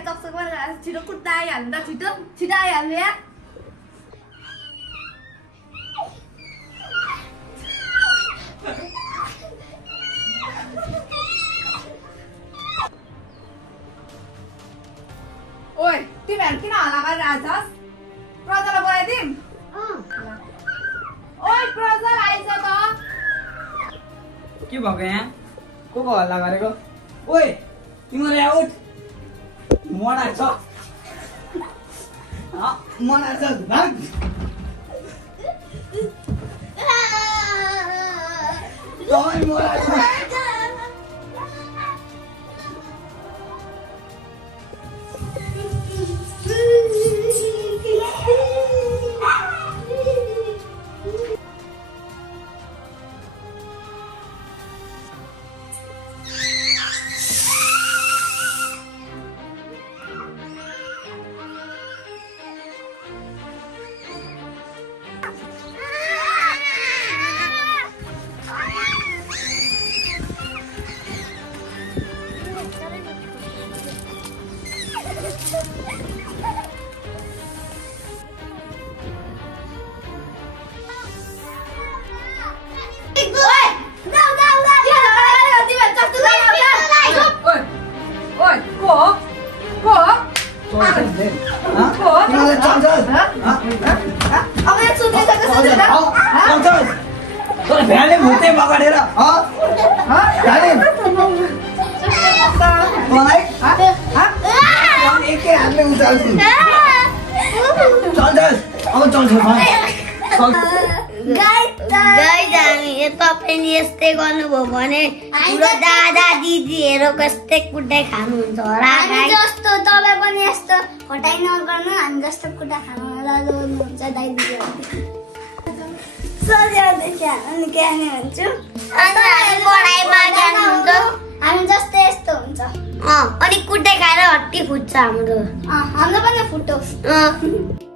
यहाँ चकचक गरेर छिटो कुट्दा आइहाल्नु त छिटो छिटो आइहाल्नु यहाँ ओइ तिमीहरु किन हल्ला गरिरहेछस् प्रजललाई बोलाइदिम ओइ प्रजल आइज त के भएको यहाँ को हल्ला गरेको ओइ तिम्रो यहाँ उठ मना छ मना छ भाग तपाईँ मना छ भ्याले भुते बगाडेर एकै हातले उचाल्छु अब चल्छ तपाईले यस्तै गर्नुभयो भने दादा दिदीहरू कस्तै कुट्दै खानुहुन्छ होला जस्तो तपाईँ पनि यस्तो हटाइ नगर्नु हामी जस्तो कुट्टा खानु हुन्छ दाइ दिदीहरू हामी जस्तै यस्तो हुन्छ अनि कुट्दै खाएर हट्टी फुट्छ हाम्रो पनि फुटोस्